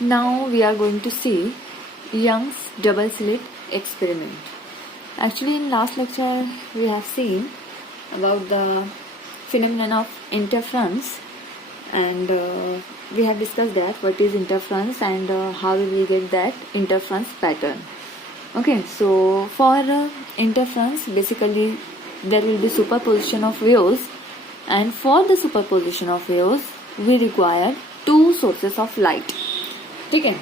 Now we are going to see Young's double slit experiment. Actually, in last lecture we have seen about the phenomenon of interference, and we have discussed that what is interference and how we will get that interference pattern. Okay, so for interference, basically there will be superposition of waves, and for the superposition of waves we require two sources of light. ठीक है,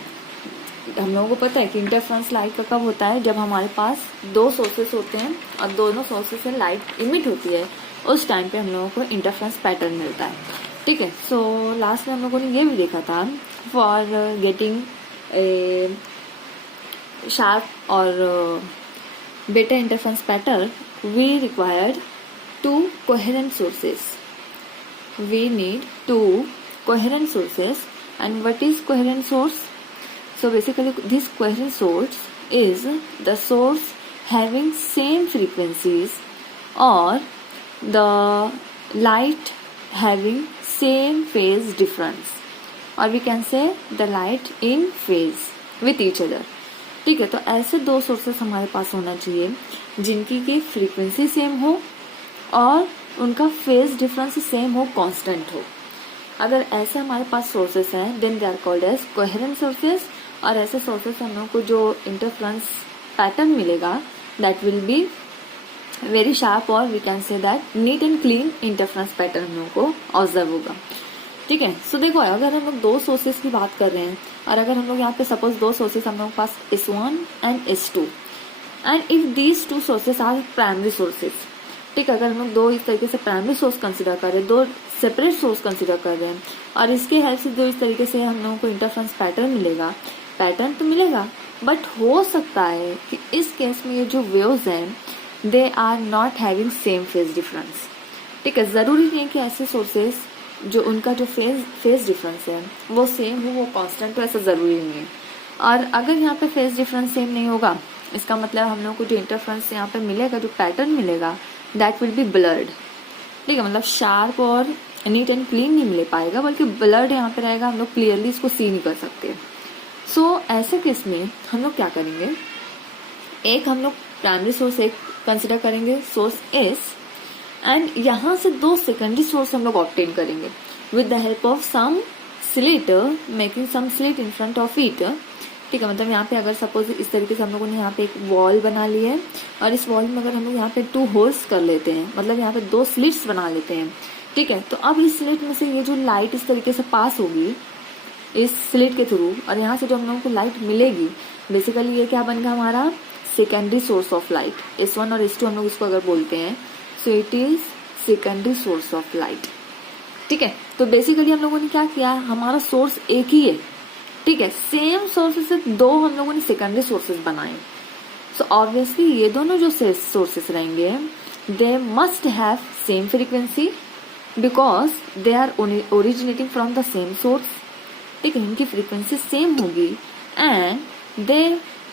हम लोगों को पता है कि interference light का कब होता है, जब हमारे पास दो सोर्सेस होते हैं और दोनों सोर्सेस से लाइट इमिट होती है, उस टाइम पे हम लोगों को इंटरफ्रेंस पैटर्न मिलता है. ठीक है, सो लास्ट में हम लोगों ने ये भी देखा था, फॉर गेटिंग ए शार्प और better interference pattern we required two coherent sources. We need two coherent sources. And what is coherent source? So basically this coherent source is the source having same frequencies or the light having same phase difference, or we can say the light in phase with each other. ठीक है, तो ऐसे दो sources हमारे पास होना चाहिए जिनकी की फ्रीक्वेंसी सेम हो और उनका फेज डिफरेंस सेम हो, कांस्टेंट हो. अगर ऐसे हमारे पास सोर्सेस हैं then they are called as coherent sources. और ऐसे सोर्सेस हम लोग को जो इंटरफ्रेंस पैटर्न मिलेगा that will be very sharp, और we can say that neat and clean interference pattern हम लोग को ऑब्जर्व होगा. ठीक है, सो देखो अगर हम लोग दो सोर्सेस की बात कर रहे हैं और अगर हम लोग यहाँ पे सपोज दो सोर्सेस हम लोग के पास S1 and S2, and if these two sources are primary sources. ठीक है, अगर हम लोग दो इस तरीके से प्राइमरी सोर्स कंसिडर कर रहे हैं, दो सेपरेट सोर्स कंसिडर कर रहे हैं, और इसके हेल्प से जो इस तरीके से हम लोगों को इंटरफ्रेंस पैटर्न मिलेगा, पैटर्न तो मिलेगा बट हो सकता है कि इस केस में ये जो वेव्स हैं they are not having same phase difference. ठीक है, जरूरी नहीं है कि ऐसे सोर्सेस जो उनका जो फेज डिफरेंस है वो सेम हो, वो कांस्टेंट हो, ऐसा जरूरी नहीं है. और अगर यहाँ पे फेज डिफरेंस सेम नहीं होगा, इसका मतलब हम लोग को जो इंटरफ्रेंस यहाँ पे मिलेगा, जो पैटर्न मिलेगा दैट विल बी ब्लर्ड. ठीक है, मतलब शार्प और नीट एंड क्लीन नहीं मिल पाएगा, बल्कि ब्लर्ड यहाँ पे रहेगा, हम लोग क्लियरली इसको सी नहीं कर सकते. सो ऐसे केस में हम लोग क्या करेंगे, एक हम लोग प्राइमरी सोर्स एक कंसिडर करेंगे, सोर्स एस, एंड यहाँ से दो सेकेंडरी सोर्स हम लोग ऑब्टेन करेंगे with the help of some slit, making some slit in front of it. ठीक है, मतलब यहाँ पे अगर सपोज इस तरीके से हम लोगों ने यहाँ पे एक वॉल बना ली है, और इस वॉल में अगर हम लोग यहाँ पे टू होल्स कर लेते हैं, मतलब यहाँ पे दो स्लिट्स बना लेते हैं. ठीक है, तो अब इस स्लिट में से ये जो लाइट इस तरीके से पास होगी इस स्लिट के थ्रू, और यहाँ से जो हम लोगों को लाइट मिलेगी, बेसिकली ये क्या बन गया हमारा secondary source of light. S1 और S2 हम लोग इसको अगर बोलते हैं, सो it is secondary source of light. ठीक है, तो बेसिकली हम लोगों ने क्या किया, हमारा सोर्स एक ही है. ठीक है, सेम सोर्सेस से दो हम लोगों ने सेकेंडरी सोर्सेस बनाए. सो ऑब्वियसली ये दोनों जो सोर्सेस रहेंगे they must have same frequency because they are originating from the same source. ठीक है, इनकी फ्रीक्वेंसी सेम होगी and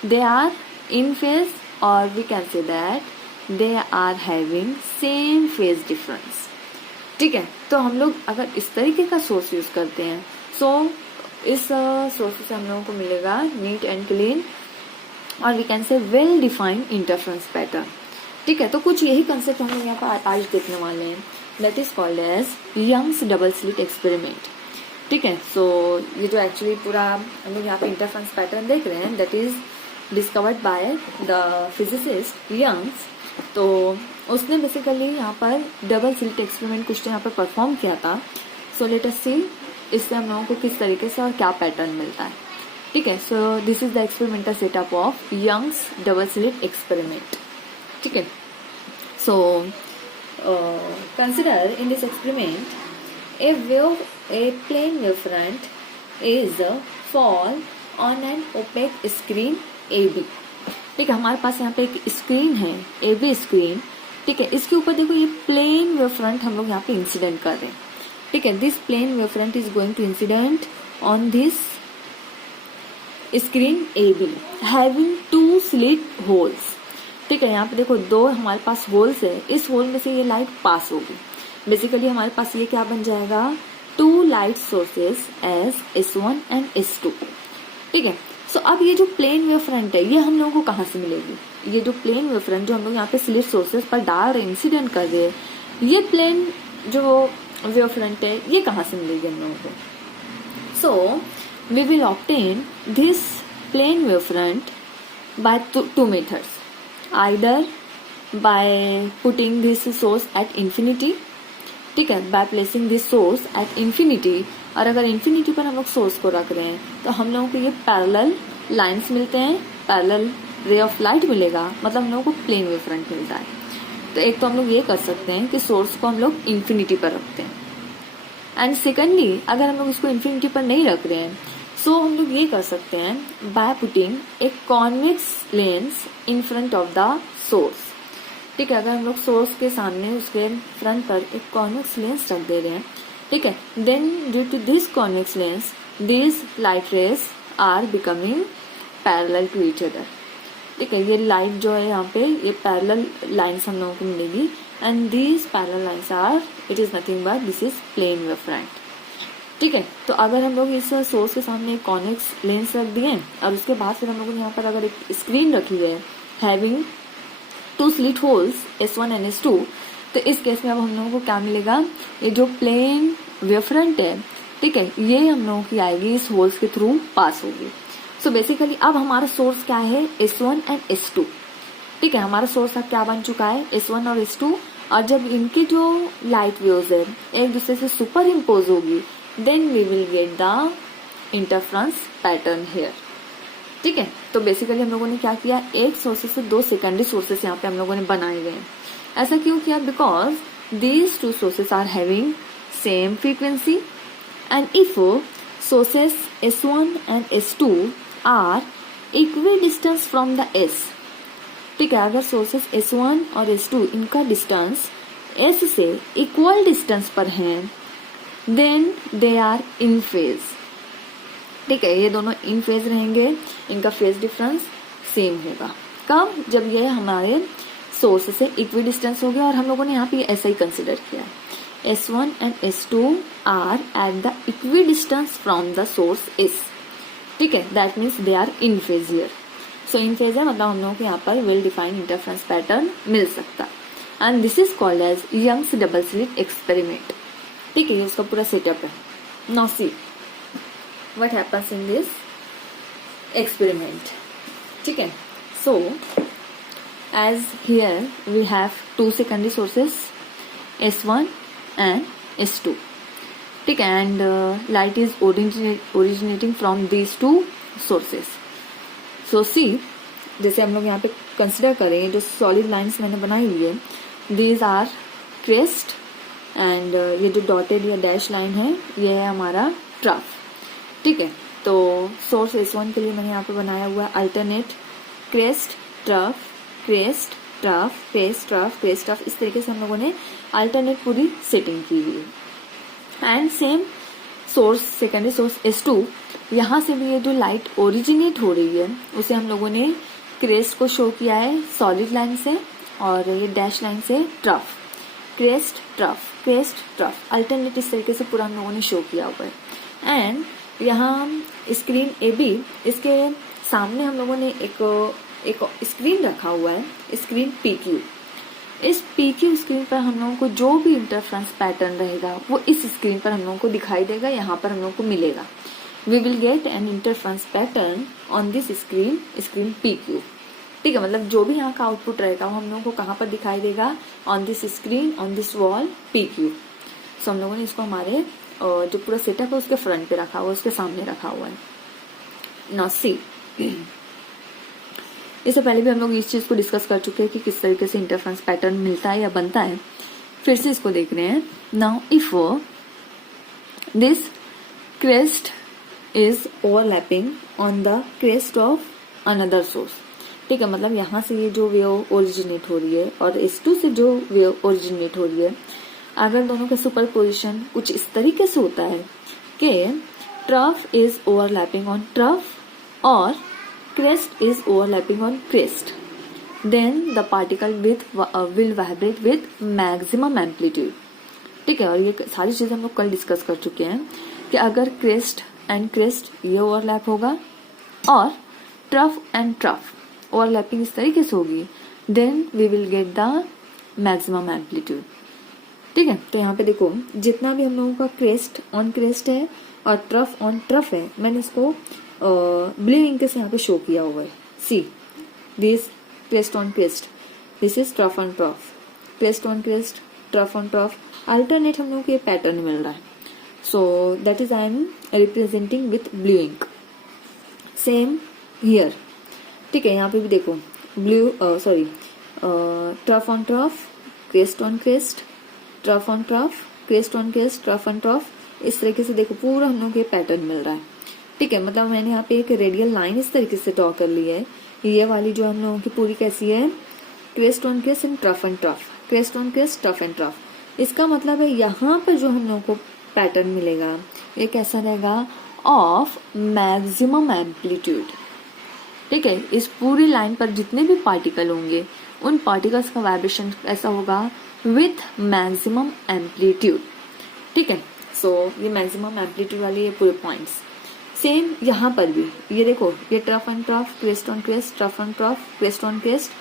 they are in phase, और we can say that they are having same phase difference. ठीक है, तो हम लोग अगर इस तरीके का सोर्स यूज करते हैं, सो इस सोर्स से हम लोगों को मिलेगा नीट एंड क्लीन, और we can say well defined interference pattern. ठीक है, तो कुछ यही कंसेप्ट हम लोग यहाँ पर आज देखने वाले हैं, that is called as Young's double slit experiment. ठीक है, सो ये जो एक्चुअली पूरा हम लोग यहाँ पे इंटरफ्रेंस पैटर्न देख रहे हैं that is discovered by the physicist Young's. तो उसने बेसिकली यहाँ पर डबल स्लिट एक्सपेरिमेंट कुछ यहाँ पर परफॉर्म किया था. सो लेट अस सी इससे हम लोगों को किस तरीके से और क्या पैटर्न मिलता है. ठीक है, so this is the experimental setup of Young's double slit experiment. ठीक है, so consider in this experiment a plane wavefront is fall on an opaque screen AB. ठीक है, हमारे पास यहाँ पे एक स्क्रीन है AB स्क्रीन. ठीक है, इसके ऊपर देखो ये प्लेन वेवफ्रंट हम लोग यहाँ पे इंसिडेंट कर रहे हैं. ठीक है, this plane wavefront is going to incident on this screen AB having two slit holes. ठीक है, यहाँ पे देखो दो हमारे पास होल्स है, इस होल में से ये लाइट पास होगी. बेसिकली हमारे पास ये क्या बन जाएगा, two light sources as S1 and S2. ठीक है। सो अब ये जो प्लेन वेव फ्रंट है ये हम लोगों को कहाँ से मिलेगी? ये जो प्लेन वेव फ्रंट जो हम लोग यहाँ पे स्लिट सोर्सेज पर डाल रहे, इंसिडेंट कर रहे हैं, ये प्लेन जो वेव फ्रंट है ये कहाँ से मिलेगी हम लोगों को? So we will obtain this plane wave front by two methods, either by putting this source at infinity, ठीक है, by placing this source at infinity, और अगर infinity पर हम लोग सोर्स को रख रहे हैं तो हम लोगों को ये पैरेलल लाइंस मिलते हैं, पैरेलल रे ऑफ लाइट मिलेगा, मतलब हम लोगों को प्लेन वेव फ्रंट मिलता है। तो एक तो हम लोग ये कर सकते हैं कि सोर्स को हम लोग इन्फिनिटी पर रखते हैं, एंड सेकेंडली अगर हम लोग इसको इन्फिनिटी पर नहीं रख रहे हैं सो हम लोग ये कर सकते हैं by putting a convex lens in front of the source. ठीक है, अगर हम लोग सोर्स के सामने उसके फ्रंट पर एक कॉन्वेक्स लेंस रख दे रहे हैं, ठीक है, then due to this convex lens this light rays are becoming parallel to each other. ठीक है, ये लाइट जो है यहाँ पे ये पैरेलल लाइन्स हम लोगों को मिलेगी, and these parallel lines are, it is nothing but this is plane wave front. ठीक है, तो अगर हम लोग इस सोर्स के सामने एक कॉन्वेक्स लेंस रख दिए और उसके बाद फिर हम लोगों ने यहाँ पर अगर एक स्क्रीन रखी है having two slit holes S1 and S2, तो इस केस में अब हम लोगों को क्या मिलेगा? ये जो प्लेन वेव फ्रंट है, ठीक है, ये हम लोगों की आएगी इस होल्स के थ्रू पास होगी। सो बेसिकली अब हमारा सोर्स क्या है? S1 and S2। ठीक है, हमारा सोर्स अब क्या बन चुका है? S1 और S2, और जब इनकी जो लाइट वेव्स है एक दूसरे से सुपर इम्पोज होगी then we will get the interference pattern here। ठीक है, तो बेसिकली हम लोगों ने क्या किया? एक सोर्सेस से दो सेकेंडरी सोर्सेस यहाँ पे हम लोगों ने बनाए गए। ऐसा क्यों किया? Because these two sources are having same frequency and if sources S1 and S2 are equidistant from the S, ठीक है, अगर सोर्सेस S1 और S2 इनका डिस्टेंस S से इक्वल डिस्टेंस पर हैं then they are in phase. ठीक है, ये दोनों इन फेज रहेंगे, इनका फेज डिफरेंस सेम होगा। कब? जब ये हमारे सोर्स से इक्वी डिस्टेंस हो गया, और हम लोगों ने यहाँ पे ऐसा ही कंसिडर किया है S1 and S2 are at the equidistance from the source S। ठीक है, that means they are in phase here. So in phase है, मतलब हम लोगों को यहाँ पर वेल डिफाइंड इंटरफेरेंस पैटर्न मिल सकता है, and this is called as Young's double slit experiment. ठीक है, ये उसका पूरा सेटअप है। Now see what happens in this experiment. ठीक है, so as here we have two secondary sources S1 and S2। ठीक है, and light is originating from these two sources. So see, जैसे हम लोग यहाँ पे कंसिडर करें जो सॉलिड लाइन्स मैंने बनाई हुई है, दीज आर क्रेस्ट, एंड ये जो डॉटेड या डैश लाइन है ये है हमारा ट्रफ। ठीक है, तो सोर्स S1 के लिए मैंने यहाँ पे बनाया हुआ है alternate crest trough, crest trough, crest trough, crest trough, इस तरीके से हम लोगों ने अल्टरनेट पूरी सेटिंग की हुई है। And same source secondary source S2, यहाँ से भी ये जो लाइट ओरिजिनेट हो रही है उसे हम लोगों ने क्रेस्ट को शो किया है सॉलिड लाइन से, और ये डैश लाइन से trough, crest trough, crest trough, alternate इस तरीके से पूरा हम लोगों ने शो किया हुआ है। एंड यहाँ स्क्रीन AB, इसके सामने हम लोगों ने एक स्क्रीन रखा हुआ है, स्क्रीन PQ। इस PQ स्क्रीन पर हम लोगों को जो भी इंटरफ्रेंस पैटर्न रहेगा वो इस स्क्रीन पर हम लोगों को दिखाई देगा, यहाँ पर हम लोगों को मिलेगा। We will get an interference pattern on this screen, screen PQ। ठीक है, मतलब जो भी यहाँ का आउटपुट रहेगा वो हम लोगों को कहाँ पर दिखाई देगा? On this screen, on this wall PQ। सो हम लोगों ने इसको हमारे जो पूरा सेटअप है उसके फ्रंट पे रखा हुआ है, उसके सामने रखा हुआ है। नाउ सी, इससे पहले भी हम लोग इस चीज को डिस्कस कर चुके हैं कि किस तरीके से इंटरफ्रेंस पैटर्न मिलता है या बनता है। फिर से इसको देख रहे हैं। Now if this crest is overlapping on the crest of another source. ठीक है, मतलब यहाँ से ये जो वेव ओरिजिनेट हो रही है और S2 से जो वेव ओरिजिनेट हो रही है, अगर दोनों का सुपर पोजिशन कुछ इस तरीके से होता है कि trough is overlapping on trough और crest is overlapping on crest, then the particle will vibrate with maximum amplitude। ठीक है, और ये सारी चीजें हम लोग कल डिस्कस कर चुके हैं कि अगर क्रेस्ट एंड क्रेस्ट ये ओवरलैप होगा और ट्रफ एंड ट्रफ ओवरलैपिंग इस तरीके से होगी, then we will get the maximum amplitude. ठीक है, तो यहाँ पे देखो जितना भी हम लोगों का क्रेस्ट ऑन क्रेस्ट है और ट्रफ ऑन ट्रफ है, मैंने इसको ब्लू इंक से यहाँ पे शो किया हुआ है। See this crest on crest, this is trough on trough, crest on crest, trough on trough, alternate हम लोगों को ये पैटर्न मिल रहा है। So that is I am representing with blue ink. Same here, ठीक है, यहाँ पे भी देखो blue trough on trough, crest on crest, trough on trough, crest on crest, trough on trough, इस तरीके से देखो पूरा हम लोग को ये पैटर्न मिल रहा है। ठीक है, मतलब मैंने यहाँ पे एक रेडियल लाइन इस तरीके से ड्रॉ कर ली है। ये वाली जो हम लोगों की पूरी कैसी है, crest on crest and trough and trough, crest on crest, trough and trough. इसका मतलब है यहाँ पर जो हम लोगों को पैटर्न मिलेगा ये कैसा रहेगा, ऑफ मैक्सिमम एम्पलीट्यूड। ठीक है, इस पूरी लाइन पर जितने भी पार्टिकल होंगे उन पार्टिकल्स का वाइब्रेशन ऐसा होगा विथ मैक्सिमम एम्पलीट्यूड। ठीक है, सो ये मैक्सिमम एम्पलीट्यूड वाले ये पूरे पॉइंट्स। सेम यहाँ पर भी ये देखो, ये trough and trough, crest on crest, trough and trough, crest on crest.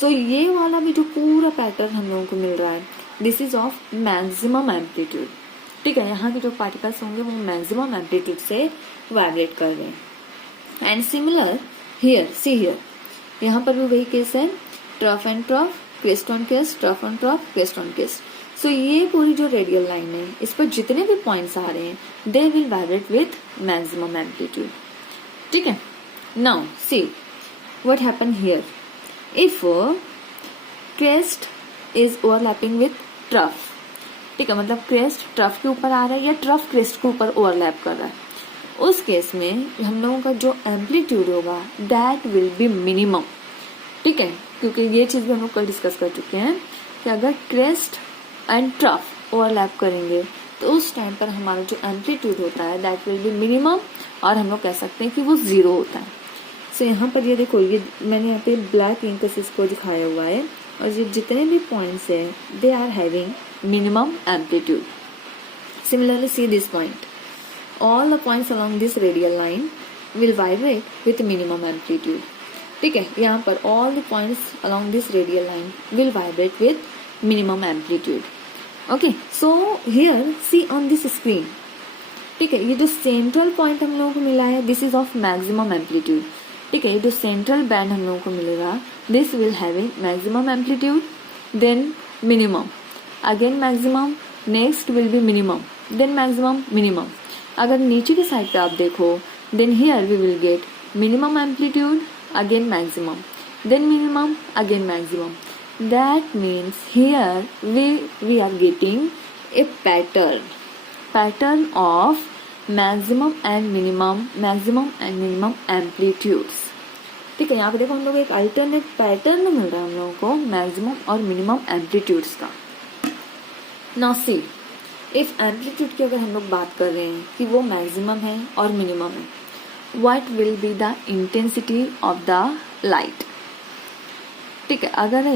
So ये वाला भी जो पूरा पैटर्न हम लोगों को मिल रहा है, this is of maximum amplitude. ठीक है, यहाँ के जो पार्टिकल्स होंगे वो मैक्सिमम एम्पलीट्यूड से वाइब्रेट कर रहे हैं। And similar here, see here, यहाँ पर भी वही केस है, trough and trough, crest on crest, trough and trough, crest on crest. So ये पूरी जो रेडियल लाइन है इस पर जितने भी पॉइंट्स आ रहे हैं they will vibrate with maximum amplitude. ठीक है, now see what happen here, if crest is overlapping with trough. ठीक है, मतलब क्रेस्ट ट्रफ के ऊपर आ रहा है या ट्रफ क्रेस्ट के ऊपर ओवरलैप कर रहा है, उस केस में हम लोगों का जो एम्पलीट्यूड होगा दैट विल बी मिनिमम। ठीक है, क्योंकि ये चीज भी हम लोग कल डिस्कस कर चुके हैं कि अगर क्रेस्ट एंड ट्रफ ओवरलैप करेंगे तो उस टाइम पर हमारा जो एम्पलीट्यूड होता है दैट विल बी मिनिमम, और हम लोग कह सकते हैं कि वो 0 होता है। सो यहाँ पर ये देखो, ये मैंने यहाँ पे ब्लैक इंक से इसको दिखाया हुआ है, और ये जितने भी पॉइंट्स हैं they are having minimum amplitude. Similarly, see this point. All the points along this radial line will vibrate with minimum amplitude. ठीक है, यहाँ पर all the points along this radial line will vibrate with minimum amplitude. Okay, so here see on this screen. ठीक है, ये जो central point हम लोगों को मिला है this is of maximum amplitude. ठीक है, ये जो सेंट्रल बैंड हम लोगों को मिलेगा this will having maximum amplitude, then minimum, again maximum, next will be minimum, then maximum, minimum. अगर नीचे की साइड पे आप देखो then here we will get minimum amplitude, again maximum, then minimum, again maximum. That means here we are getting a pattern of maximum and minimum amplitudes. ठीक है, यहाँ पे देखो हम लोग एक अल्टरनेट पैटर्न मिल रहा है हम लोगों को मैक्सिमम और मिनिमम एम्पलीट्यूड्स का। नाउ सी, इफ एम्पलीट्यूड की अगर हम लोग बात कर रहे हैं कि वो मैक्सिमम है और मिनिमम है, what will be the intensity of the light. ठीक है, अगर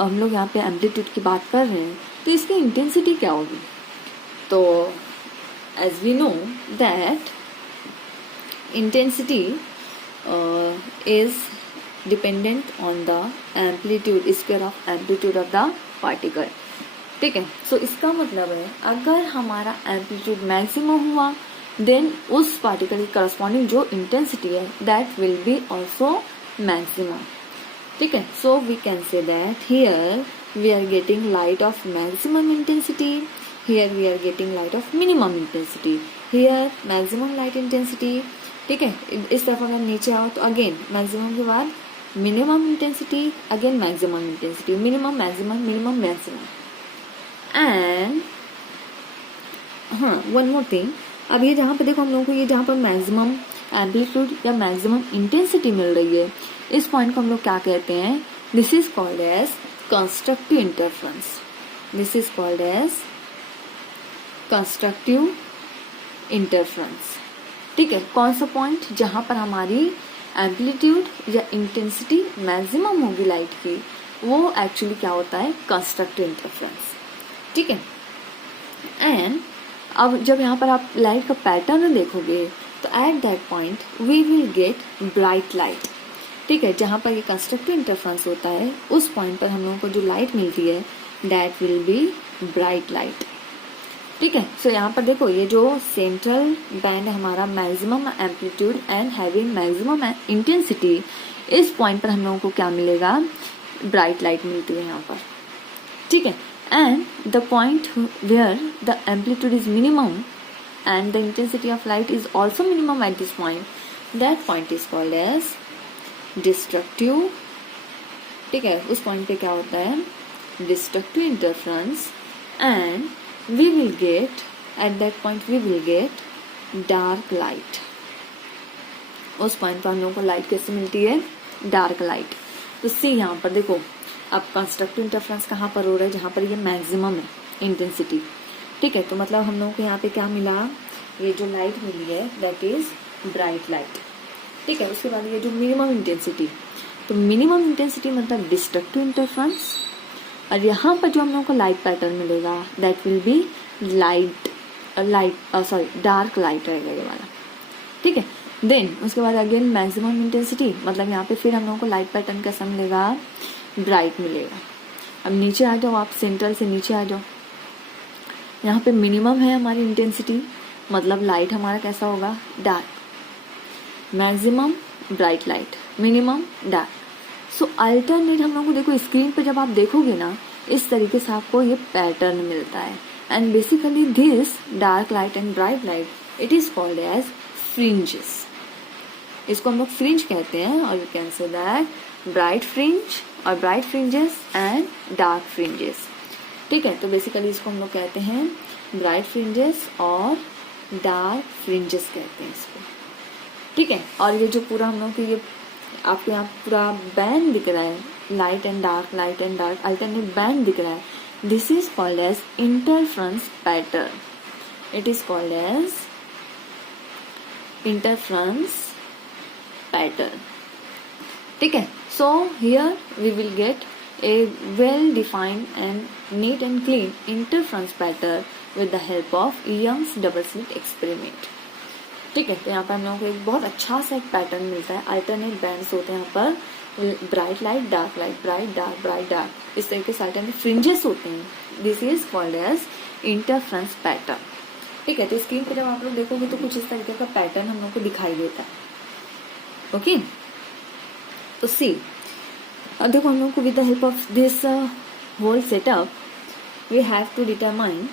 हम लोग यहाँ पे एम्पलीट्यूड की बात कर रहे हैं तो इसकी इंटेंसिटी क्या होगी, तो as we know that intensity is dependent on the amplitude, square of amplitude of the particle. ठीक है, सो इसका मतलब है अगर हमारा एम्पलीट्यूड मैक्सिमम हुआ देन उस पार्टिकल की करस्पॉन्डिंग जो इंटेंसिटी है that will be also maximum. ठीक है, so we can say that here we are getting light of maximum intensity, here we are getting light of minimum intensity, here maximum light intensity. ठीक है, इस तरफ अगर नीचे आओ तो अगेन मैक्सिमम के बाद minimum intensity, again maximum intensity, minimum maximum, minimum maximum. And हाँ, वन मोर थिंग, अब ये जहाँ पे देखो हम लोगों को ये जहाँ पर मैक्सिमम एम्पलीट्यूड या मैक्सिमम इंटेंसिटी मिल रही है इस पॉइंट को हम लोग क्या कहते हैं, this is called as constructive interference. This is called as constructive interference. ठीक है, कौन सा पॉइंट जहां पर हमारी एम्पलीट्यूड या इंटेंसिटी मैक्सिमम होगी लाइट की, वो एक्चुअली क्या होता है, कंस्ट्रक्टिव इंटरफेरेंस। ठीक है, एंड अब जब यहाँ पर आप लाइट का पैटर्न देखोगे तो at that point we will get bright light. ठीक है, जहाँ पर ये कंस्ट्रक्टिव इंटरफ्रेंस होता है उस पॉइंट पर हम लोगों को जो लाइट मिलती है that will B bright light. ठीक है, सो यहाँ पर देखो ये जो सेंट्रल बैंड हमारा maximum amplitude and having maximum intensity, इस पॉइंट पर हम लोगों को क्या मिलेगा, ब्राइट लाइट मिलती है यहाँ पर। ठीक है, and the point where the amplitude is minimum and the intensity of light is also minimum at this point, that point is called as destructive। ठीक है, उस पॉइंट पे क्या होता है, destructive interference, and we will get at that point we will get dark light। उस point पर हम लोगों को लाइट कैसे मिलती है, डार्क लाइट। तो सी यहाँ पर देखो, अब कंस्ट्रक्टिव इंटरफ्रेंस कहाँ पर हो रहा है, जहाँ पर ये मैक्सिमम है इंटेंसिटी। ठीक है, तो मतलब हम लोगों को यहाँ पे क्या मिला, ये जो लाइट मिली है दैट इज ब्राइट लाइट। ठीक है, उसके बाद ये जो मिनिमम इंटेंसिटी, तो मिनिमम इंटेंसिटी मतलब डिस्ट्रक्टिव इंटरफ्रेंस, और यहाँ पर जो हम लोगों को लाइट पैटर्न मिलेगा that will be dark light रहेगा ये वाला। ठीक है, देन उसके बाद अगेन मैक्सिमम इंटेंसिटी, मतलब यहाँ पे फिर हम लोगों को लाइट पैटर्न कैसा मिलेगा, ब्राइट मिलेगा। अब नीचे आ जाओ आप, सेंट्रल से नीचे आ जाओ, यहाँ पे मिनिमम है हमारी इंटेंसिटी, मतलब लाइट हमारा कैसा होगा, dark. Maximum bright light, minimum dark. So alternate हम लोग को देखो स्क्रीन पे जब आप देखोगे ना, इस तरीके से आपको ये पैटर्न मिलता है। And basically this dark light and bright light it is called as fringes. इसको हम लोग फ्रिंज कहते हैं, और you can say that bright fringe और bright fringes and dark fringes. ठीक है, तो बेसिकली इसको हम लोग कहते हैं ब्राइट फ्रिंजेस और डार्क फ्रिंजेस कहते हैं इसको। ठीक है, और ये जो पूरा हम लोग को ये आपको यहाँ पूरा बैंड दिख रहा है, light and dark alternate band दिख रहा है, this is called as interference pattern. It is called as interference pattern. ठीक है, so here we will get a well defined and neat and clean interference pattern with the help of Young's double slit experiment। ठीक है, तो यहाँ पर हम लोगों को एक बहुत अच्छा सा एक पैटर्न मिलता है। अल्टरनेट बैंड्स होते हैं यहाँ पर, bright light dark light, bright dark, इस तरीके से अल्टरनेट फ्रिंजेस होते हैं। This is called as interference pattern. ठीक है, तो स्क्रीन पर जब आप लोग देखोगे तो कुछ इस तरीके का पैटर्न हम लोग को दिखाई देता है। ओके, तो सी अब देखो हम लोग को with the help of this whole setup we have to determine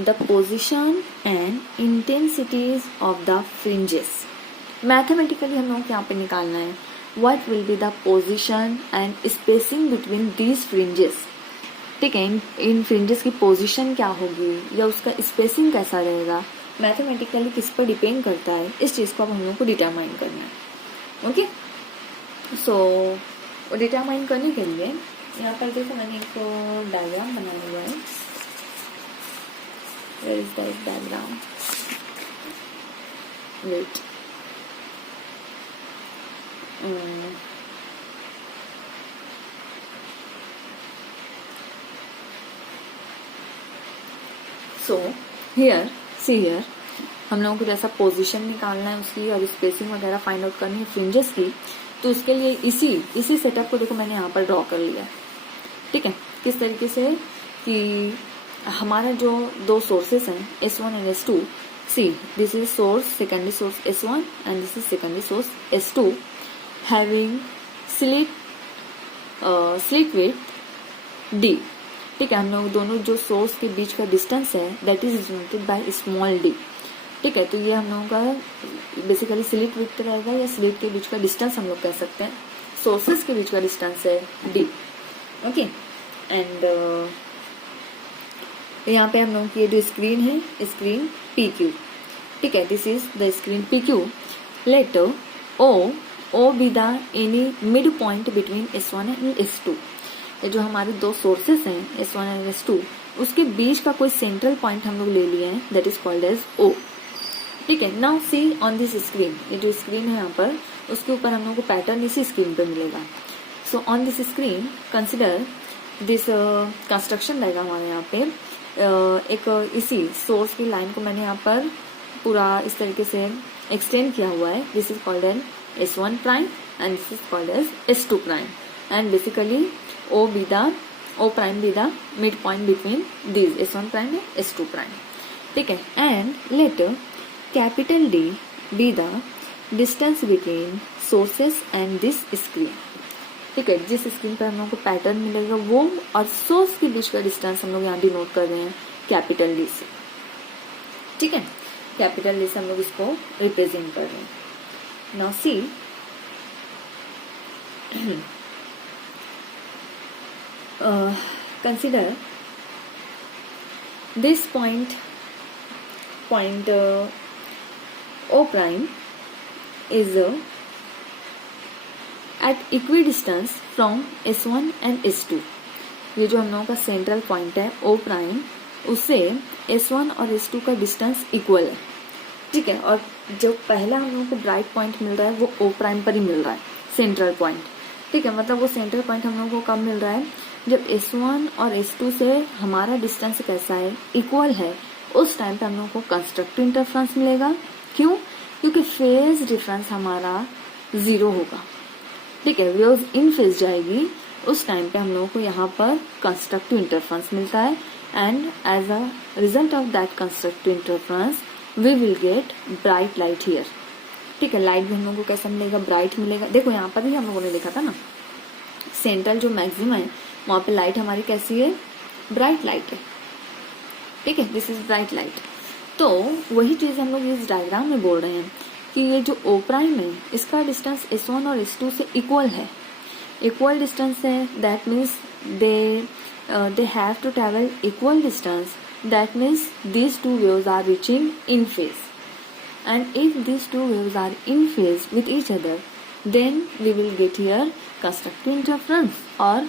the position and intensities of the fringes. Mathematically हम लोग को यहाँ पे निकालना है what will be the position and spacing between these fringes. ठीक है, इन फ्रिंजेस की पोजिशन क्या होगी या उसका स्पेसिंग कैसा रहेगा, मैथमेटिकली किस पर डिपेंड करता है, इस चीज़ को अब हम लोग को डिटरमाइन करना है। ओके, सो डिटरमाइन करने के लिए यहाँ पर देखो मैंने एक डायग्राम बनाया हुआ है। Where is that diagram? Wait. So here, see here, हम लोगों को जैसा पोजीशन निकालना है उसकी और स्पेसिंग वगैरह फाइंड आउट करनी है फ्रिंजेस की, तो उसके लिए इसी सेटअप को देखो मैंने यहाँ पर ड्रॉ कर लिया। ठीक है, किस तरीके से कि हमारा जो दो सोर्सेस हैं S1 and S2, see this is source, secondary source S1 and this is secondary source S2 having slit with D। ठीक है, हम लोग दोनों जो सोर्स के बीच का डिस्टेंस है that is denoted by small d। ठीक है, तो ये हम लोगों का बेसिकली स्लिट विथ रहेगा या स्लिट के बीच का डिस्टेंस हम लोग कह सकते हैं, सोर्सेस के बीच का डिस्टेंस है d। ओके, एंड यहाँ पे हम लोगों की ये जो स्क्रीन है, स्क्रीन PQ। ठीक है, this is the screen PQ। Let O be the any mid point between S1 and S2। ये जो हमारे दो सोर्सेस हैं S1 एंड S2, उसके बीच का कोई सेंट्रल पॉइंट हम लोग ले लिए हैं that is called as O। ठीक है, now see on this screen, ये जो स्क्रीन है यहाँ पर उसके ऊपर हम लोग को पैटर्न इसी स्क्रीन पे मिलेगा। So on this screen consider this construction रहेगा हमारे यहाँ पे। एक इसी सोर्स की लाइन को मैंने यहाँ पर पूरा इस तरीके से एक्सटेंड किया हुआ है, this is called an S1 prime and this is called as S2 prime and basically O prime be the mid point between this S1 prime and S2 prime. ठीक है. And later capital D be the distance between sources and this screen. ठीक है. जिस screen पर हम लोग को pattern मिलेगा वो और सोर्स के बीच का डिस्टेंस हम लोग यहाँ भी नोट कर रहे हैं कैपिटल डी से. ठीक है. कैपिटल डी से हम लोग इसको रिप्रेजेंट कर रहे हैं. Now see consider this point O prime is at equidistance from S1 and S2. ये जो हम लोगों का सेंट्रल पॉइंट है O प्राइम, उससे S1 और S2 का डिस्टेंस इक्वल है. ठीक है. और जो पहला हम लोगों को ब्राइट पॉइंट मिल रहा है वो O प्राइम पर ही मिल रहा है, सेंट्रल पॉइंट. ठीक है. मतलब वो सेंट्रल पॉइंट हम लोगों को कब मिल रहा है, जब S1 और S2 से हमारा डिस्टेंस कैसा है, इक्वल है. उस टाइम पे हम लोगों को कंस्ट्रक्टिव इंटरफ्रेंस मिलेगा. क्यों? क्योंकि फेज डिफरेंस हमारा 0 होगा. ठीक है. वेव्स इन फेज जाएगी, उस टाइम पे हम लोगों को यहाँ पर कंस्ट्रक्टिव इंटरफ्रेंस मिलता है and as a result of that constructive interference we will get bright light here. ठीक है. लाइट भी हम लोगों को कैसा मिलेगा, ब्राइट मिलेगा. देखो यहाँ पर भी हम लोगों ने देखा था ना, सेंट्रल जो मैक्सिमम है वहाँ पे लाइट हमारी कैसी है, ब्राइट लाइट है. ठीक है. This is bright light. तो वही चीज हम लोग इस डायग्राम में बोल रहे हैं कि ये जो O प्राइम है इसका डिस्टेंस S1 और S2 से इक्वल है, इक्वल डिस्टेंस है. That means they have to travel equal distance. That means these two waves are reaching in phase. And if these two waves are in phase with each other, then we will get here constructive interference. और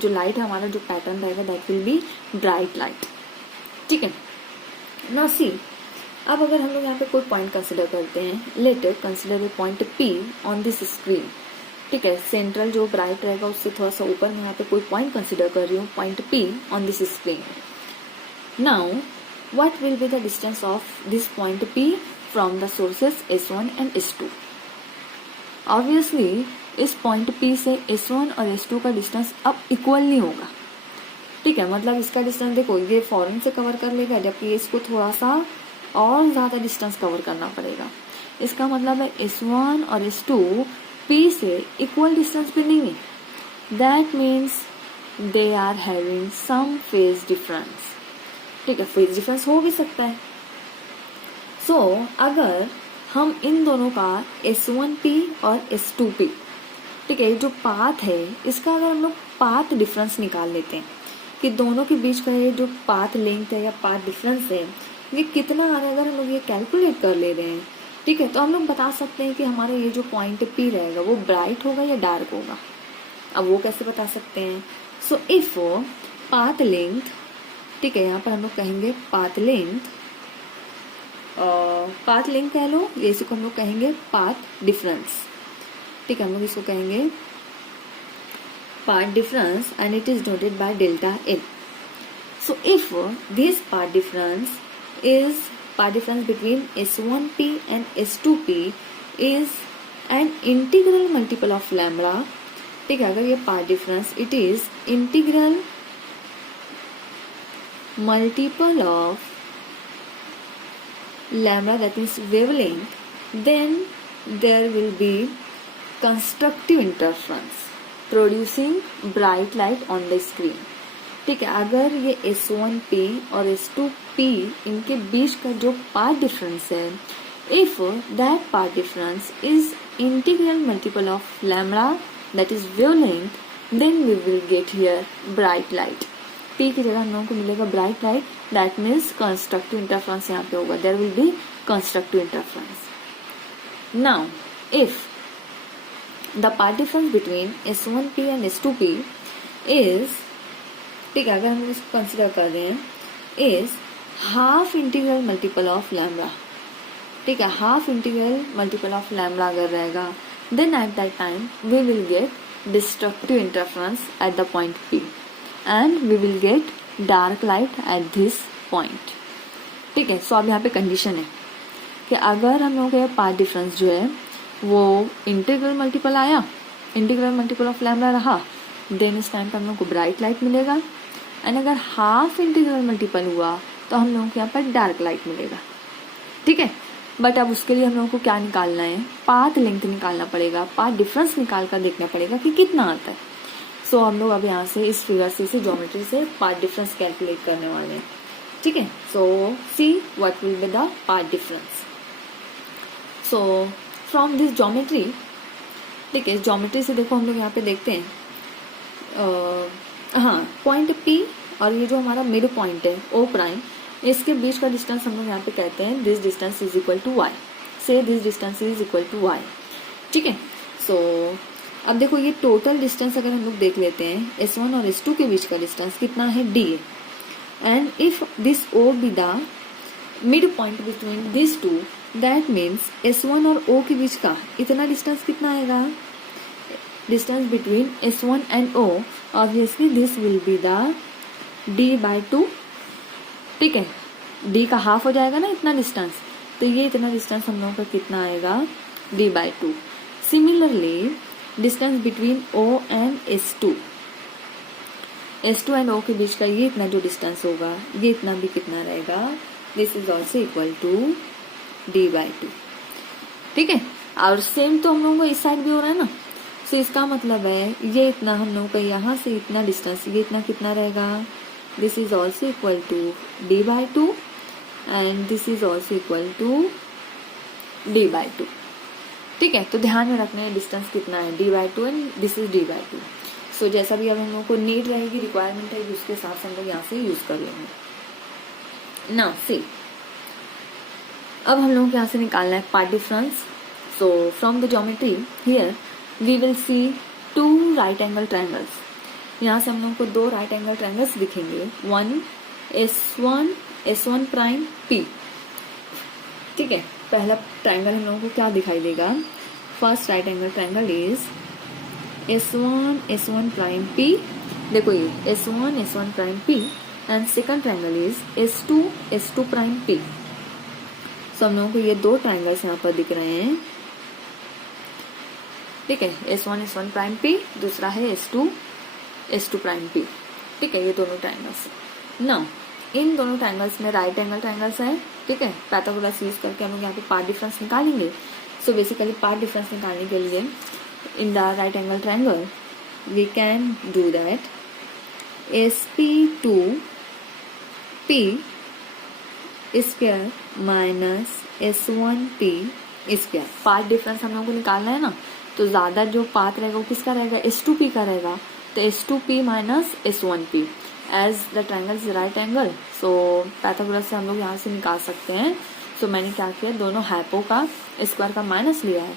जो light हमारा जो pattern रहेगा that will be bright light. ठीक है. Now see, अब अगर हम लोग यहाँ पे कोई पॉइंट कंसिडर करते हैं, later consider a point P on this screen. ठीक है. सेंट्रल जो ब्राइट रहेगा उससे थोड़ा सा ऊपर मैं यहाँ पे कोई पॉइंट कंसिडर कर रही हूँ, point P on this screen. Now what will be the distance of this point P from the sources S1 and S2? Obviously इस पॉइंट P से S1 और S2 का डिस्टेंस अब इक्वल नहीं होगा. ठीक है. मतलब इसका डिस्टेंस देखो ये फॉरन से कवर कर लेगा, जबकि इसको थोड़ा सा और ज़्यादा डिस्टेंस कवर करना पड़ेगा. इसका मतलब है S1 और S2 P से इक्वल डिस्टेंस पे नहीं है. That means they are having some phase difference. ठीक है. फेज डिफरेंस हो भी सकता है. सो अगर हम इन दोनों का S1P और S2P, ठीक है, जो पाथ है इसका अगर हम लोग पाथ डिफरेंस निकाल लेते हैं कि दोनों के बीच का ये जो पाथ लेंथ है या पाथ डिफरेंस है ये कितना आ रहा है, अगर हम लोग ये कैलकुलेट कर ले रहे हैं, ठीक है, तो हम लोग बता सकते हैं कि हमारा ये जो पॉइंट P रहेगा वो ब्राइट होगा या डार्क होगा. अब वो कैसे बता सकते हैं? सो इफ पाथ लेंथ, ठीक है, यहाँ पर हम लोग कहेंगे पाथ लेंथ कह लो, ये इसको हम लोग कहेंगे पाथ डिफरेंस. ठीक है. हम लोग इसको कहेंगे path difference and it is noted by delta L. So if this path difference between S1P and S2P is an integral multiple of lambda. ठीक है. अगर ये path difference it is integral multiple of lambda, that means wavelength, then there will be constructive interference producing bright light on the screen. ठीक है. अगर ये S1P और S2P इनके बीच का जो पाथ डिफरेंस है, if that path difference is integral multiple of lambda, that is wavelength, then we will get here bright light. P की जगह हम लोगों को मिलेगा bright light. That means constructive interference यहाँ पे होगा. There will be constructive interference. Now if the path difference between S1P and S2P is, ठीक है, अगर हम इसको कंसिडर कर रहे हैं, is half integral multiple of lambda. ठीक है. Half integral multiple of lambda अगर रहेगा, then at that time we will get destructive interference at the point P and we will get dark light at this point. ठीक है. सो अब यहाँ पे condition है कि अगर हम लोगों का पाथ डिफरेंस जो है वो इंटीग्रल मल्टीपल आया, इंटीग्रल मल्टीपल ऑफ लैम्डा रहा, देन इस टाइम पर हम लोग को ब्राइट लाइट मिलेगा। एंड अगर हाफ इंटीग्रल मल्टीपल हुआ तो हम लोगों को यहाँ पर डार्क लाइट मिलेगा। ठीक है, बट अब उसके लिए हम लोगों को क्या निकालना है, पाथ लेंथ निकालना पड़ेगा, पाथ डिफरेंस निकाल कर देखना पड़ेगा कि कितना आता है। सो हम लोग अब यहाँ से इस फिगर से, इस ज्योमेट्री से पाथ डिफरेंस कैलकुलेट करने वाले हैं। ठीक है, so see what will be the path difference. So from this geometry, ठीक है, इस ज्योमेट्री से देखो हम लोग यहाँ पे देखते हैं हाँ, पॉइंट P और ये जो हमारा मिड पॉइंट है O प्राइम, इसके बीच का डिस्टेंस हम लोग यहाँ पे कहते हैं this distance is equal to y, say this distance is equal to y। ठीक है, सो अब देखो ये टोटल डिस्टेंस अगर हम लोग देख लेते हैं S1 और S2 के बीच का डिस्टेंस कितना है d, and if this O be the mid point between this two, that means S1 और O के बीच का इतना डिस्टेंस कितना आएगा, distance between S1 and O, obviously this will be the d/2। ठीक है, d का हाफ हो जाएगा ना इतना डिस्टेंस, तो ये इतना डिस्टेंस हम लोगों का कितना आएगा, d/2। Similarly distance between O and S2, S2 and O के बीच का ये इतना जो डिस्टेंस होगा, ये इतना भी कितना रहेगा, this is also equal to d/2। ठीक है, और सेम तो हम लोगों को इस साइड भी हो रहा है ना, सो इसका मतलब है ये इतना हम लोगों का यहाँ से इतना डिस्टेंस, ये इतना कितना रहेगा, this is also equal to d/2 and this is also equal to d/2। ठीक है, तो ध्यान में रखना है डिस्टेंस कितना है, d/2 and this is d/2। सो जैसा भी अब हम लोगों को नीड रहेगी, रिक्वायरमेंट रहेगी, उसके हिसाब से हम लोग यहाँ से यूज कर लेंगे ना। सी अब हम लोगों को यहाँ से निकालना है path difference. So from the geometry here we will see two right angle triangles. यहाँ से हम लोगों को दो राइट एंगल ट्रायंगल्स दिखेंगे, वन S1 प्राइम P। ठीक है, पहला ट्रायंगल हम लोगों को क्या दिखाई देगा, first right angle triangle is S1 prime P। देखो ये S1 prime P and second triangle is S2 prime P। सो हम लोगों को ये दो ट्रायंगल्स यहाँ पर दिख रहे हैं। ठीक है, S1 प्राइम P, दूसरा है S2 प्राइम P। ठीक है, ये दोनों ट्रायंगल्स। नाउ इन दोनों ट्रायंगल्स में राइट एंगल ट्रायंगल्स है। ठीक है, पैथागोरस यूज करके हम लोग यहाँ पे पाथ डिफरेंस निकालेंगे। सो बेसिकली पाथ डिफरेंस निकालने के लिए in the right angle triangle we can do that SP2P square minus S1P square. Path difference हम लोगों को निकालना है ना, तो ज़्यादा जो पाथ रहेगा वो किसका रहेगा, S2P का रहेगा, तो S2P minus S1P as the triangle is right angle. So Pythagoras से हम लोग यहाँ से निकाल सकते हैं। सो मैंने क्या किया, दोनों हाइपो का स्क्वायर का माइनस लिया है,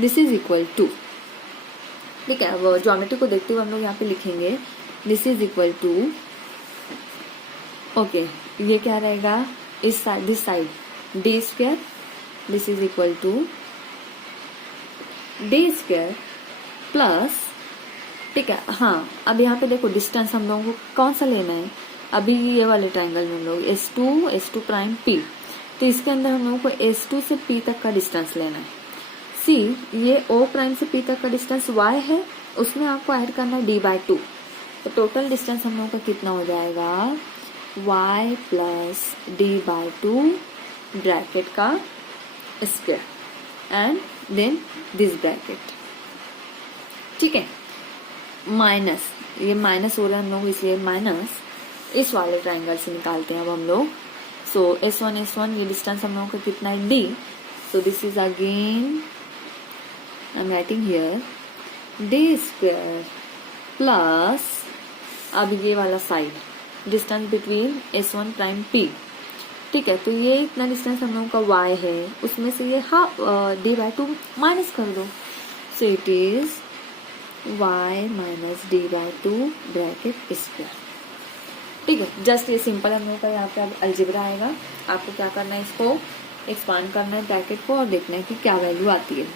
दिस इज इक्वल टू। ठीक है, वो ज्योमेट्री को देखते हुए हम लोग यहाँ पे लिखेंगे this is equal to, okay, ये क्या रहेगा, इस side this side d square, this is equal to d square plus. ठीक है, हाँ, अब यहाँ पे देखो डिस्टेंस हम लोगों को कौन सा लेना है, अभी ये वाले ट्रायंगल में हम लोग S2 प्राइम P, तो इसके अंदर हम लोगों को S2 से P तक का डिस्टेंस लेना है। सी ये O प्राइम से P तक का डिस्टेंस y है, उसमें आपको ऐड करना है d/2, तो टोटल डिस्टेंस हम लोगों का कितना हो जाएगा, y प्लस d/2 ब्रैकेट का square and then this bracket. ठीक है, माइनस, ये माइनस हो रहा है हम लोग, इसलिए माइनस इस वाले ट्रायंगल से निकालते हैं अब हम लोग। सो S1 ये डिस्टेंस हम लोगों का कितना है, d। So this is again I am writing here d square plus, अब ये वाला side distance between S1 prime P। ठीक है, तो ये इतना डिस्टेंस हम लोगों का y है, उसमें से ये हाफ d/2 माइनस कर दो, सो it is y minus d/2 bracket square. ठीक है, जस्ट ये सिंपल हम लोगों का यहाँ पे अब अलजेब्रा आएगा। आपको क्या करना है, इसको एक्सपांड करना है ब्रैकेट को और देखना है कि क्या वैल्यू आती है।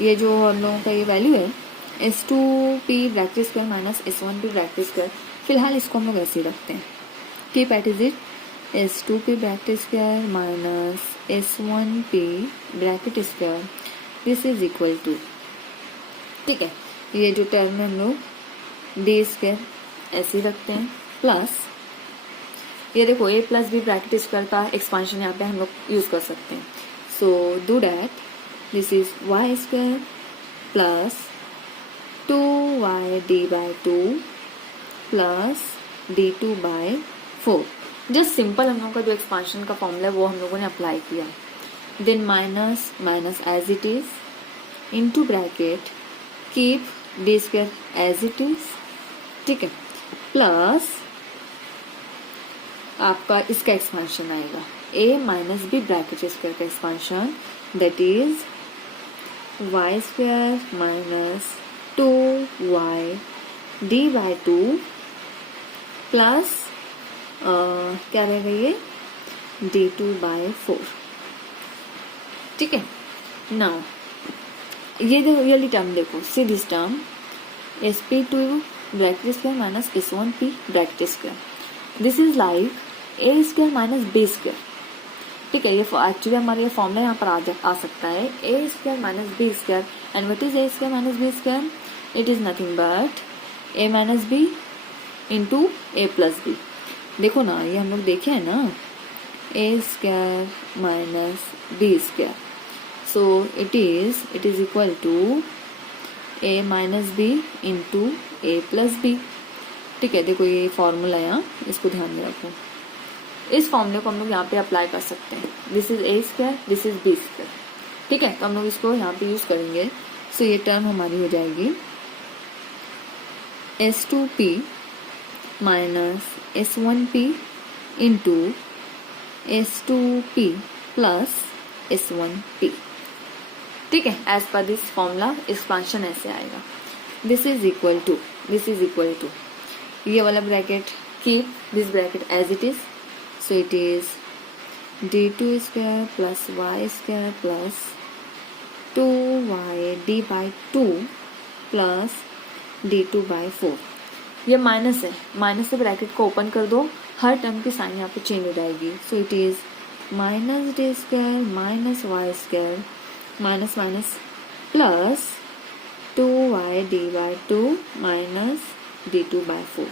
ये जो हम लोगों का ये वैल्यू है S2P bracket square minus S1P bracket square, फिलहाल इसको हम लोग ऐसे ही रखते हैं। Keep at is it S2P bracket square minus S1P bracket square this is equal to, ठीक है, ये जो टर्म है हम लोग डी स्क्वायर ऐसे ही रखते हैं, प्लस ये देखो A plus B bracket square का एक्सपांशन यहाँ पे हम लोग यूज कर सकते हैं. So do that, this is Y square plus 2y/2 plus d2/4. Just simple हम लोगों का जो एक्सपांशन का फॉर्मूला है वो हम लोगों ने अप्लाई किया. Then minus minus as it is into bracket keep D square as it is, ठीक है, प्लस आपका इसका एक्सपांशन आएगा a minus B bracket square का expansion, that is y square minus 2y d/2 plus क्या रहेगा ये d2/4, ठीक है. नाउ ये वाली टर्म देखो, see this term sp2 bracket square minus s1p bracket square, this is like A square minus B square, ठीक है. ये एक्चुअली हमारे ये फॉर्मूला यहाँ पर आ सकता है A square minus B square. And what is A square minus B square? It is nothing but A minus B into A plus B. देखो ना, ये हम लोग देखे हैं ना, A square minus B square, so it is equal to A minus B into A plus B, ठीक है. देखो ये फॉर्मूला है, इसको ध्यान में रखो. इस फॉर्मूले को हम लोग यहाँ पे अप्लाई कर सकते हैं. This is A square, this is B square, ठीक है. तो हम लोग इसको यहाँ पे यूज करेंगे. सो ये टर्म हमारी हो जाएगी S2P minus S1P into S2P plus S1P, ठीक है. As per this formula expansion ऐसे आएगा. दिस इज इक्वल टू ये वाला bracket, keep this bracket as it is. So it is d2 square plus y square plus 2y d/2 plus d2/4. ये minus है, minus से bracket को open कर दो, हर टर्म की साइन यहाँ पे चेंज हो जाएगी. So it is minus D square minus Y square minus minus plus 2y d/2 minus d2/4.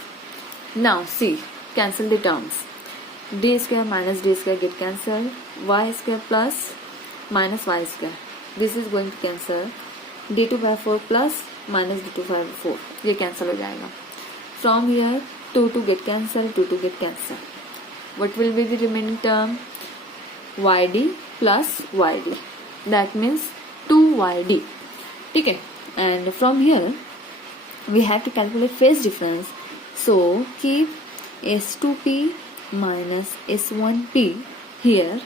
Now see, cancel the terms. D square minus D square get cancelled. Y square plus minus Y square. This is going to cancel. D2/4 plus minus D2/4. ये cancel हो जाएगा. From here, 2 get cancelled, 2 get cancelled. What will be the remaining term? YD plus YD. That means 2YD. ठीक है. And from here, we have to calculate phase difference. So keep S2P minus S1P here,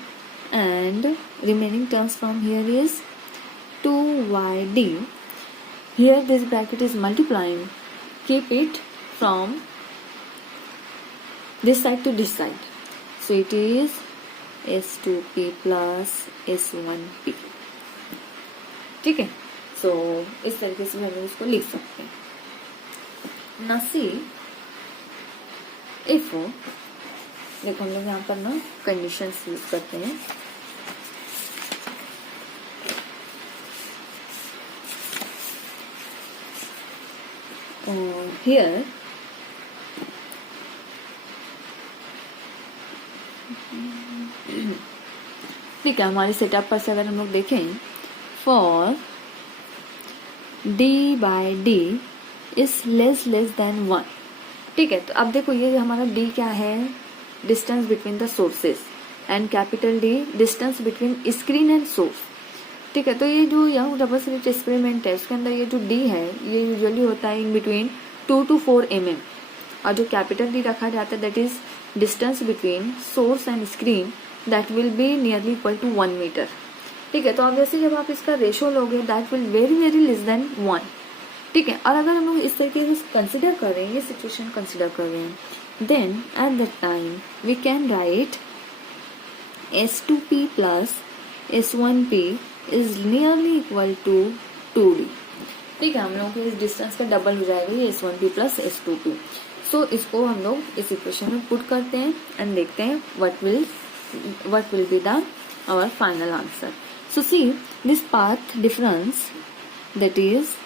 and remaining terms from here is 2YD. Here this bracket is multiplying. Keep it from this side to this side. So it is S2P plus S1P. ठीक है. So इस तरीके से हम इसको लिख सकते हैं. Now see, if देखो हम लोग यहाँ पर ना कंडीशंस यूज करते हैं. Here ठीक है, हमारे सेटअप पर से अगर हम लोग देखें, for d/d is less than 1. ठीक है. तो अब देखो ये हमारा d क्या है, distance between the sources, and capital D distance between screen and source. ठीक है. तो ये जो यंग डबल स्लिट एक्सपेरिमेंट है उसके अंदर ये जो D है ये यूजुअली होता है इन बिटवीन 2 to 4 mm, और जो कैपिटल D रखा जाता है that is distance between source and screen that will be nearly equal to 1 metre. ठीक है. तो ऑब्वियसली जब आप इसका रेशो लोगे that will very less than 1. ठीक है. और अगर हम लोग इस तरीके से कंसिडर कर रहे हैं, ये सिचुएशन कंसिडर कर रहे हैं, then at that time we can write S2P plus S1P is nearly equal to 2D. ठीक है. हम लोगों को इस डिस्टेंस का डबल हो जाएगा ये S1P प्लस S2P. सो इसको हम लोग इस इक्वेशन में पुट करते हैं एंड देखते हैं what will be the our final answer. So see, this path difference, that is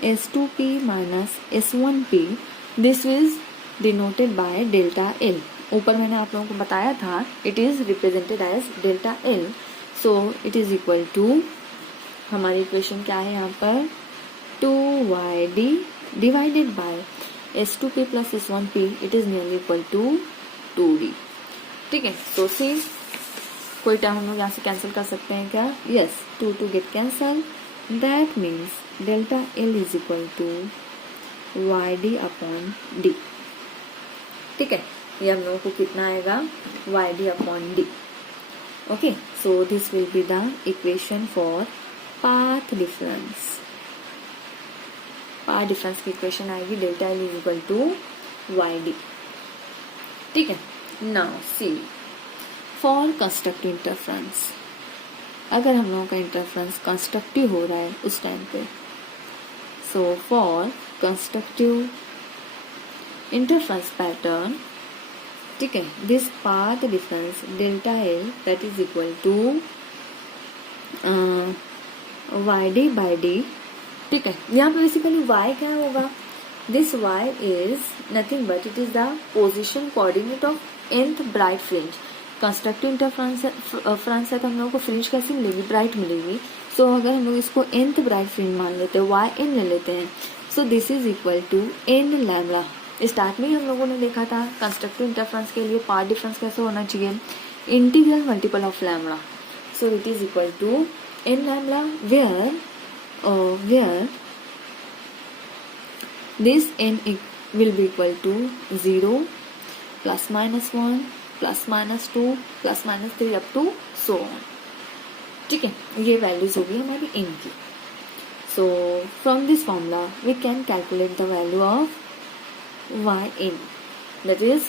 S2p minus S1p, this is denoted by delta L. ऊपर मैंने आप लोगों को बताया था it is represented as delta L. So it is equal to, हमारी equation क्या है यहाँ पर, 2yD divided by S2p plus S1p, it is nearly equal to 2D. ठीक है. सो सी, कोई टर्म हम लोग यहाँ से कैंसिल कर सकते हैं क्या? Yes, 2 get cancel. That means delta L is equal to Y D upon D. ठीक है, ये हम लोगों को कितना आएगा, Y D upon D. Okay, so this will be the equation for path difference. Path difference की इक्वेशन आएगी delta L is equal to Y D. ठीक है. Now see, for constructive interference, अगर हम लोगों का इंटरफ्रेंस कंस्ट्रक्टिव हो रहा है उस टाइम पे, so for constructive interference pattern, ठीक है, this path difference delta L that is equal to Y D by D. ठीक है, यहाँ पे बेसिकली वाई क्या होगा, this Y is nothing but it is the position coordinate of nth bright fringe. Constructive interference है तो हम लोगों को फ्रिंज कैसी मिलेगी, ब्राइट मिलेगी. सो अगर हम लोग इसको nth ब्राइट फ्रिंज मान लेते हैं, वाई एन ले लेते हैं, so this is equal to n lambda. Start में ही हम लोगों ने देखा था कंस्ट्रक्टिव इंटरफ्रेंस के लिए पार्ट डिफरेंस कैसे होना चाहिए, integral multiple of lambda. So it is equal to n lambda where this n will be equal to 0, plus minus 1, plus minus 2, plus minus 3 up to so on. ठीक है, ये values होगी हमारी n की. So from this formula we can calculate the value of y n, that is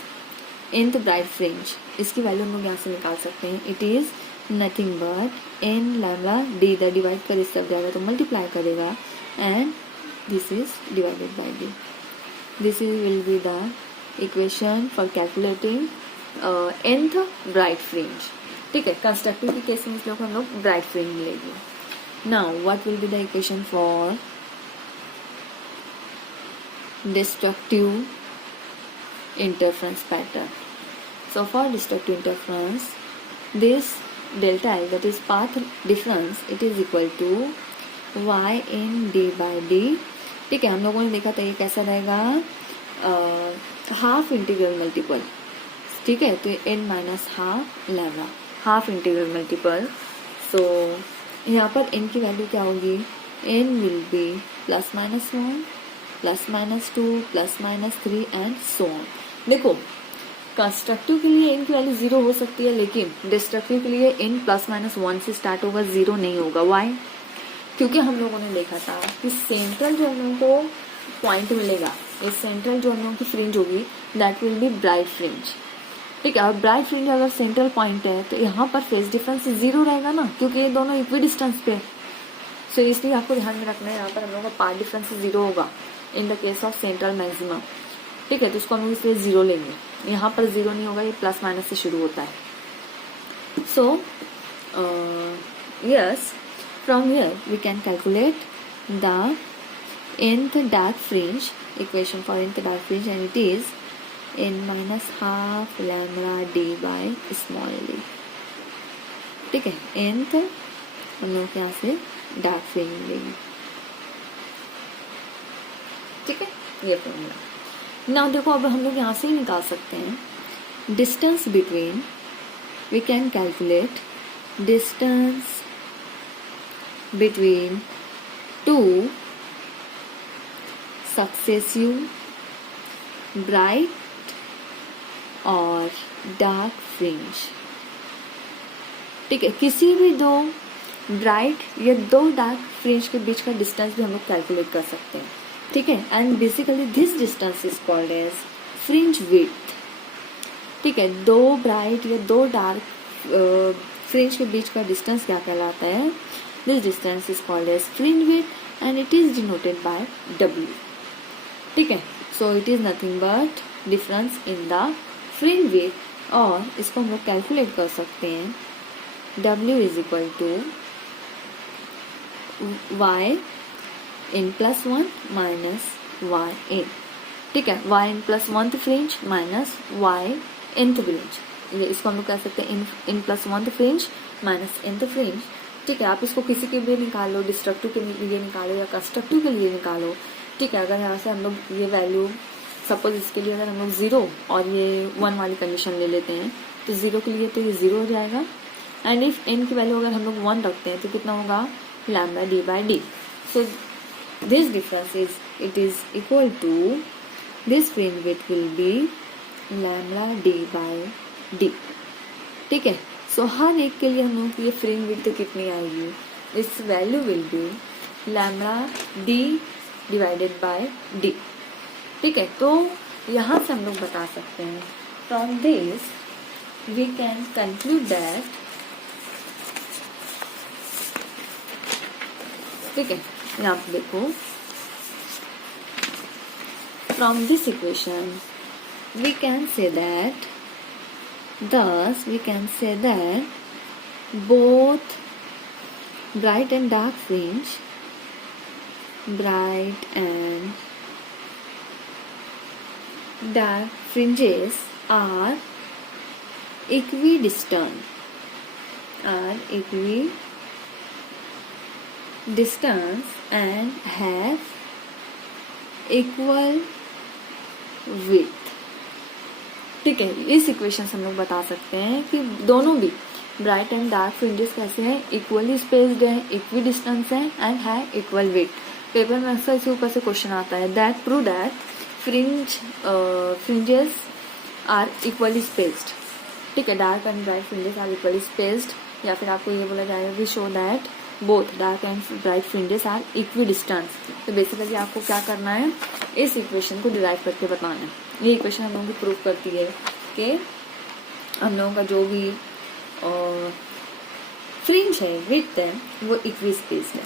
nth bright fringe. इसकी value हम लोग यहाँ से निकाल सकते हैं. It is nothing but n lambda d, d divide कर इस सब जाएगा तो मल्टीप्लाई करेगा, and this is divided by d. This is will be the equation for calculating nth bright fringe. ठीक है, कंस्ट्रक्टिव के केस में इस लोग हम लोग ब्राइट फ्रिंज मिलेगी. Now what will be the equation for destructive interference pattern. So for destructive interference, this delta L that is path difference, it is equal to y n d by D. ठीक है, हम लोगों ने देखा था ये कैसा रहेगा, हाफ इंटीग्रल मल्टीपल. ठीक है, तो N minus half lambda, half integral multiple. So यहाँ पर एन की वैल्यू क्या होगी, N will be plus minus 1, plus minus 2, plus minus 3 and so on. देखो, कंस्ट्रक्टिव के लिए एन की वैल्यू 0 हो सकती है, लेकिन डिस्ट्रक्टिव के लिए एन प्लस माइनस 1 से स्टार्ट होगा, 0 नहीं होगा. वाई? क्योंकि हम लोगों ने देखा था कि सेंट्रल जो हम लोगों को पॉइंट मिलेगा, इस सेंट्रल जो हम लोगों की फ्रिंज होगी, that will B bright fringe. ठीक है, और ब्राइट फ्रिंज अगर सेंट्रल पॉइंट है तो यहाँ पर फेस डिफरेंस 0 रहेगा ना, क्योंकि ये दोनों इक्वी डिस्टेंस पे. सो इसलिए आपको ध्यान में रखना है, यहाँ पर हम लोगों का पार्ट डिफरेंस 0 होगा in the case of central maximum. ठीक है, तो उसको हम लोग इसलिए 0 लेंगे. यहाँ पर 0 नहीं होगा, ये प्लस माइनस से शुरू होता है. So yes, from here we can calculate the nth dark fringe, equation for nth dark fringe, and it is n minus half lambda d by small d. ठीक है, nth हम लोग यहाँ से डार्क फ्रिंज लेंगे. ठीक है, ये फॉर्मूला. नाउ देखो, अब हम लोग यहाँ से ही निकाल सकते हैं distance between. We can calculate distance between two successive bright और dark fringe. ठीक है, किसी भी दो ब्राइट या दो डार्क फ्रिंज के बीच का डिस्टेंस भी हम लोग कैलकुलेट कर सकते हैं. ठीक है, and basically this distance is called as fringe width. ठीक है, दो ब्राइट या दो डार्क फ्रिंज के बीच का डिस्टेंस क्या कहलाता है, this distance is called as fringe width and it is denoted by W. ठीक है, so it is nothing but difference in the fringe width, और इसको हम लोग कैलकुलेट कर सकते हैं W is equal to y in plus one minus y in, ठीक है, y in plus one fringe minus y nth fringe, इसको हम लोग कह सकते हैं N plus one fringe minus nth fringe, ठीक है। आप इसको किसी के भी निकालो, डिस्ट्रक्टिव के लिए निकालो या कंस्ट्रक्टिव के लिए निकालो, ठीक है। अगर यहाँ से हम लोग ये वैल्यू सपोज इसके लिए अगर हम लोग 0 और ये 1 वाली कंडीशन ले लेते हैं तो 0 के लिए तो ये 0 हो जाएगा, एंड इफ n की वैल्यू अगर हम लोग 1 रखते हैं तो कितना होगा lambda d by d. So this difference is equal to this fringe width will be lambda d by D, ठीक है। सो हर एक के लिए हम लोग ये फ्रिंज विड्थ कितनी आएगी, इस value will be lambda D divided by D, ठीक है। तो यहाँ से हम लोग बता सकते हैं from this we can conclude that, ठीक है, यहाँ पे देखो from this equation we can say that thus we can say that both bright and dark fringe, bright and dark fringes are equidistant, and have equal width, ठीक है। इस equation से हम लोग बता सकते हैं कि दोनों भी ब्राइट एंड डार्क फ्रिंजेस कैसे हैं, इक्वली स्पेस्ड है, इक्वी डिस्टेंस है एंड है इक्वल वेट। पेपर में अक्सर इसी ऊपर से क्वेश्चन आता है that prove that fringes are equally spaced, ठीक है, dark and bright fringes are equally spaced, या फिर आपको ये बोला जाएगा कि show that both dark and bright fringes are equidistance. तो बेसिकली आपको क्या करना है, इस इक्वेशन को डिराइव करके बताना है। ये इक्वेशन हम लोगों की प्रूव करती है कि हम लोगों का जो भी फ्रिंज है, विड्थ है, वो इक्वी स्पेस है,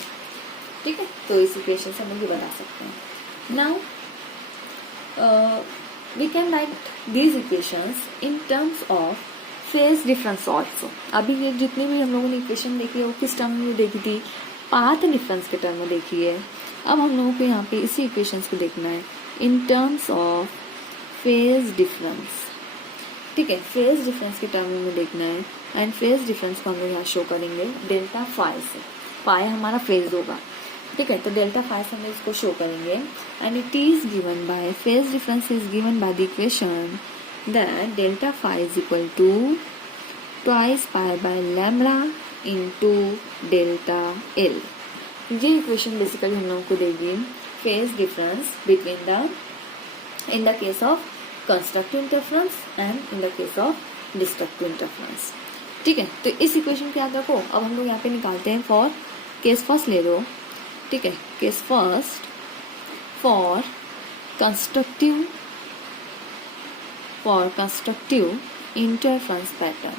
ठीक है। तो इस इक्वेशन से हम लोग ये बता सकते हैं। Now we can write these equations in terms of phase difference also. अभी ये जितनी भी हम लोगों ने इक्वेशन देखी है वो किस टर्म में देखी थी, पाथ डिफरेंस के टर्म में देखी है। अब हम लोगों को यहाँ पे इसी इक्वेशंस को देखना है इन टर्म्स ऑफ फेज डिफरेंस, ठीक है, फेज डिफरेंस के टर्म में देखना है। एंड फेज डिफरेंस को हम लोग यहाँ शो करेंगे डेल्टा फाई से, फाई हमारा फेज होगा, ठीक है। तो डेल्टा फाई से हम इसको शो करेंगे and it is given by phase difference is given by the equation that delta phi is equal to twice pi by lambda into delta l. ये इक्वेशन बेसिकली हम लोगों को देगी phase difference between the in the case of constructive interference and in the case of destructive interference, ठीक है। तो इस equation को याद रखो। अब हम लोग यहाँ पे निकालते हैं फॉर केस फर्स्ट ले लो, ठीक है, case first for constructive interference pattern,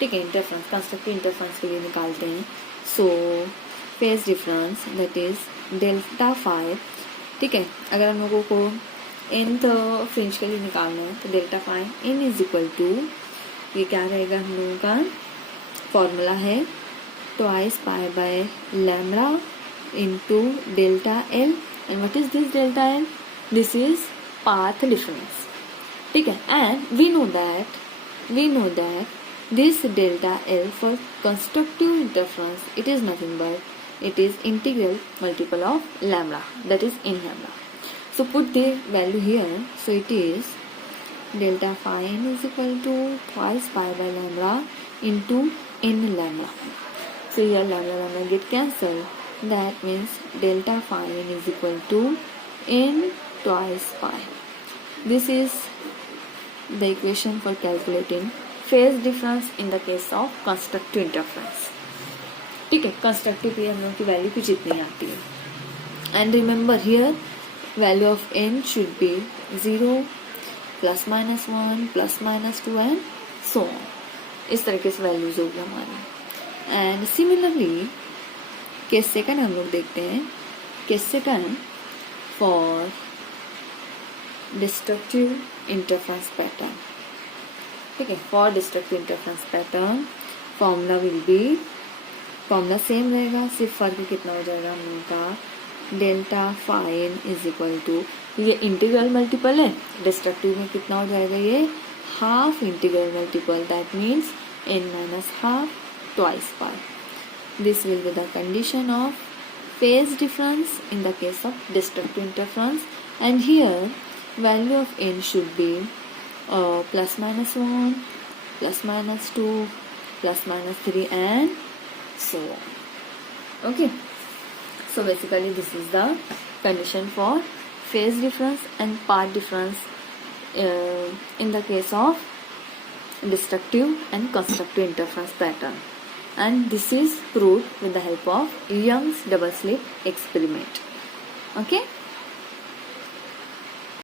ठीक है, कंस्ट्रक्टिव इंटरफेरेंस के लिए निकालते हैं। So phase difference that is delta phi, ठीक है। अगर हम लोगों को nth फ्रिंज के लिए निकालना है तो delta phi n is equal to, ये क्या रहेगा हम लोगों का फॉर्मूला है twice pi by lambda into delta l. And what is this delta l, this is path difference, ठीक है। And we know that this delta l for constructive interference it is nothing but it is integral multiple of lambda, that is n lambda. So put the value here. So it is delta phi n is equal to twice pi by lambda into n lambda. So here lambda get cancelled. That means delta phi n is equal to n twice pi. This is the equation for calculating phase difference in the case of constructive interference. ठीक है, constructive की हम लोग की value कुछ इतनी आती है। And remember here value of n should be 0, plus minus 1, plus minus 2 and so on. इस तरीके से वैल्यूज होगी हमारी। एंड सिमिलरली केस सेकंड हम लोग देखते हैं, case second for destructive interference pattern, ठीक है, for destructive interference pattern formula same रहेगा, सिर्फ फर्क कितना हो जाएगा हम लोगों का, delta phi is equal to, ये इंटीग्रल मल्टीपल है, डिस्ट्रक्टिव में कितना हो जाएगा, ये half integral multiple, that means n minus half twice pi. This will be the condition of phase difference in the case of destructive interference, and here value of n should be plus minus 1, plus minus 2, plus minus 3 and so on. Okay, so basically this is the condition for phase difference and path difference in the case of destructive and constructive interference pattern, and this is proved with the help of Young's double slit experiment. Okay.